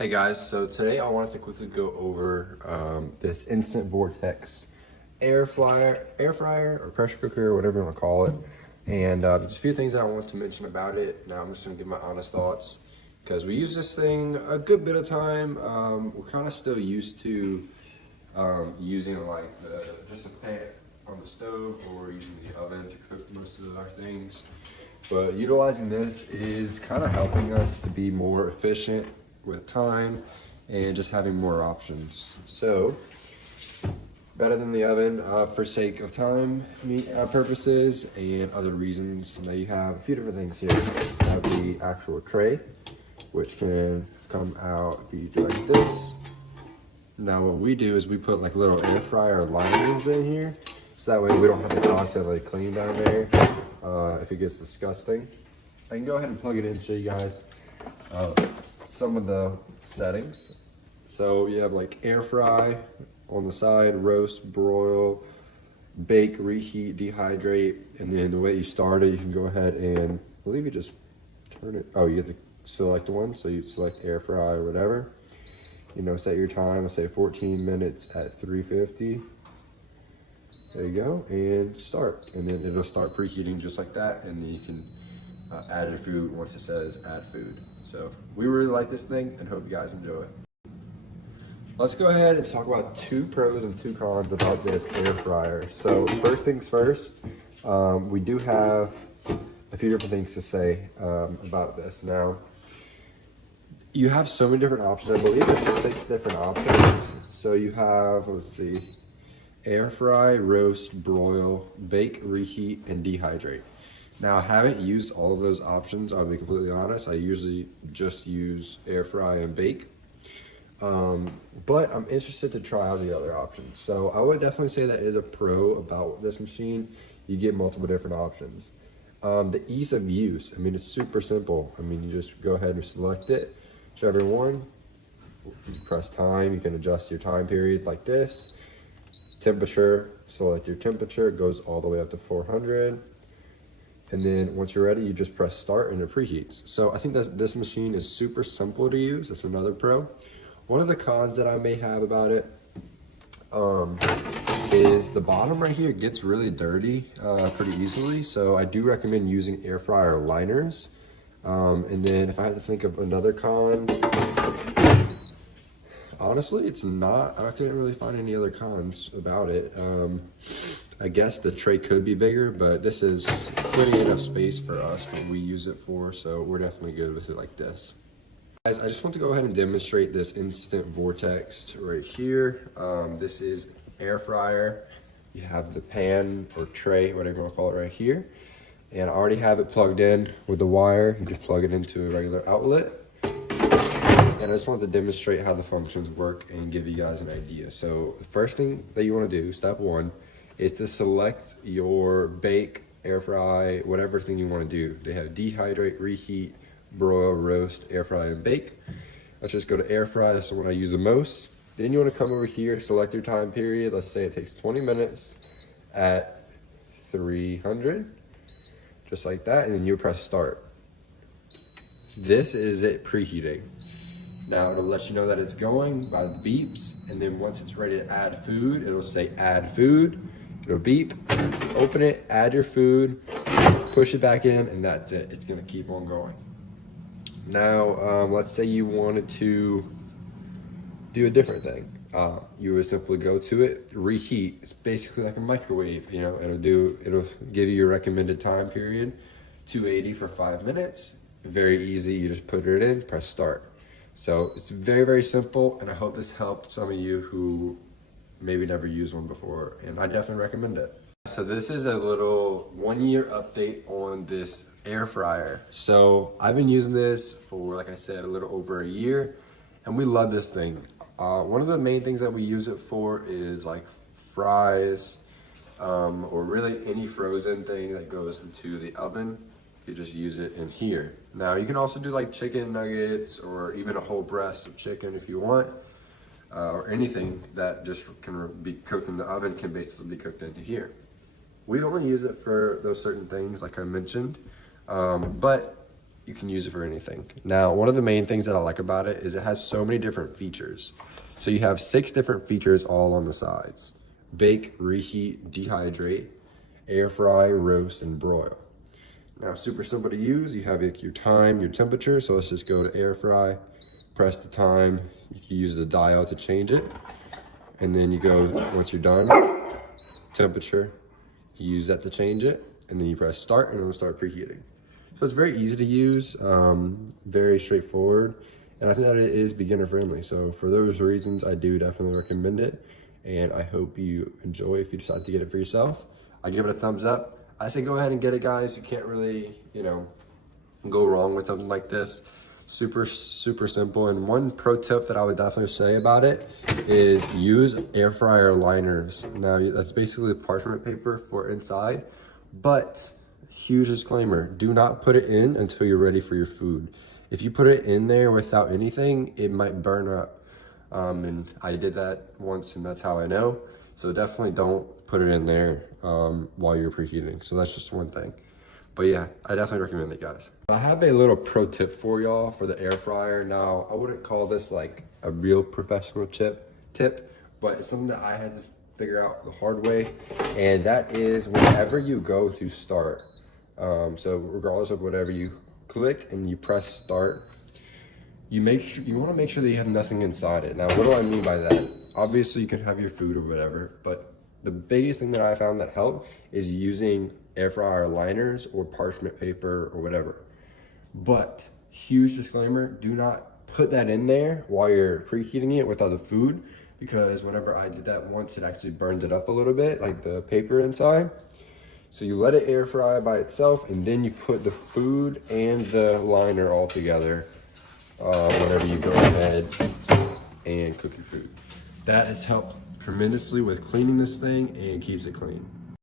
Hey guys, so today I wanted to quickly go over this Instant Vortex air fryer or pressure cooker, or whatever you want to call it. And there's a few things I want to mention about it. Now I'm just going to give my honest thoughts because we use this thing a good bit of time. We're kind of still used to using like just a pan on the stove or using the oven to cook most of our things. But utilizing this is kind of helping us to be more efficient with time and just having more options. So better than the oven for sake of time purposes and other reasons. Now you have a few different things here. You have the actual tray, which can come out if you do like this. Now what we do is we put like little air fryer liners in here, so that way we don't have to constantly clean down there if it gets disgusting. I can go ahead and plug it in and show you guys some of the settings. So you have like air fry on the side, roast, broil, bake, reheat, dehydrate, and then the way you start it, you can go ahead and I believe you just turn it. Oh, you have to select one, so you select air fry or whatever. You know, set your time. Let's say 14 minutes at 350. There you go, and start, and then it'll start preheating just like that, and then you can add your food once it says add food. So we really like this thing and hope you guys enjoy it. Let's go ahead and talk about two pros and two cons about this air fryer. So first things first, we do have a few different things to say about this. Now, you have so many different options. I believe it's 6 different options. So you have, let's see, air fry, roast, broil, bake, reheat, and dehydrate. Now, I haven't used all of those options, I'll be completely honest. I usually just use air fry and bake. But I'm interested to try out the other options. So I would definitely say that is a pro about this machine. You get multiple different options. The ease of use, I mean, it's super simple. I mean, you just go ahead and select it, whichever one. You press time, you can adjust your time period like this. Temperature, select your temperature, it goes all the way up to 400. And then once you're ready, you just press start and it preheats. So I think that this machine is super simple to use. That's another pro. One of the cons that I may have about it is the bottom right here gets really dirty pretty easily. So I do recommend using air fryer liners. And then if I had to think of another con, honestly, it's not, I couldn't really find any other cons about it. I guess the tray could be bigger, but this is plenty enough space for us, what we use it for, so we're definitely good with it like this. Guys, I just want to go ahead and demonstrate this Instant Vortex right here. This is air fryer. You have the pan or tray, whatever you want to call it, right here. And I already have it plugged in with the wire. You just plug it into a regular outlet. And I just wanted to demonstrate how the functions work and give you guys an idea. So the first thing that you want to do, step 1, is to select your bake, air fry, whatever thing you want to do. They have dehydrate, reheat, broil, roast, air fry, and bake. Let's just go to air fry. That's the one I use the most. Then you want to come over here, select your time period. Let's say it takes 20 minutes at 300, just like that, and then you press start. This is it preheating. Now it'll let you know that it's going by the beeps, and then once it's ready to add food, it'll say add food. It'll beep, open it, add your food, push it back in, and that's it. It's gonna keep on going. Now, let's say you wanted to do a different thing. You would simply go to it, reheat. It's basically like a microwave, you know, it'll give you your recommended time period, 280 for 5 minutes. Very easy, you just put it in, press start. So it's very, very simple, and I hope this helped some of you who maybe never used one before, and I definitely recommend it. So this is a little 1-year update on this air fryer. So I've been using this for, like I said, a little over a year, and we love this thing. One of the main things that we use it for is like fries, or really any frozen thing that goes into the oven. You just use it in here. Now you can also do like chicken nuggets or even a whole breast of chicken if you want, or anything that just can be cooked in the oven can basically be cooked into here. We only use it for those certain things like I mentioned, but you can use it for anything. Now, one of the main things that I like about it is it has so many different features. So you have 6 different features all on the sides: bake, reheat, dehydrate, air fry, roast, and broil. Now, super simple to use. You have your time, your temperature. So let's just go to air fry, press the time. You can use the dial to change it. And then you go, once you're done, temperature, you use that to change it. And then you press start and it'll start preheating. So it's very easy to use, very straightforward. And I think that it is beginner friendly. So for those reasons, I do definitely recommend it. And I hope you enjoy if you decide to get it for yourself. I give it a thumbs up. I say go ahead and get it, guys. You can't really, go wrong with something like this. Super, super simple. And one pro tip that I would definitely say about it is use air fryer liners. Now, that's basically parchment paper for inside, but huge disclaimer, do not put it in until you're ready for your food. If you put it in there without anything, it might burn up. And I did that once, and that's how I know. So definitely don't put it in there while you're preheating. So that's just one thing. But yeah, I definitely recommend it, guys. I have a little pro tip for y'all for the air fryer. Now, I wouldn't call this like a real professional tip, but it's something that I had to figure out the hard way. And that is whenever you go to start, so regardless of whatever you click and you press start, you want to make sure that you have nothing inside it. Now, what do I mean by that? Obviously, you can have your food or whatever, but the biggest thing that I found that helped is using air fryer liners or parchment paper or whatever. But huge disclaimer, do not put that in there while you're preheating it with other food, because whenever I did that once, it actually burned it up a little bit, like the paper inside. So you let it air fry by itself, and then you put the food and the liner all together whenever you go ahead and cook your food. That has helped tremendously with cleaning this thing and keeps it clean.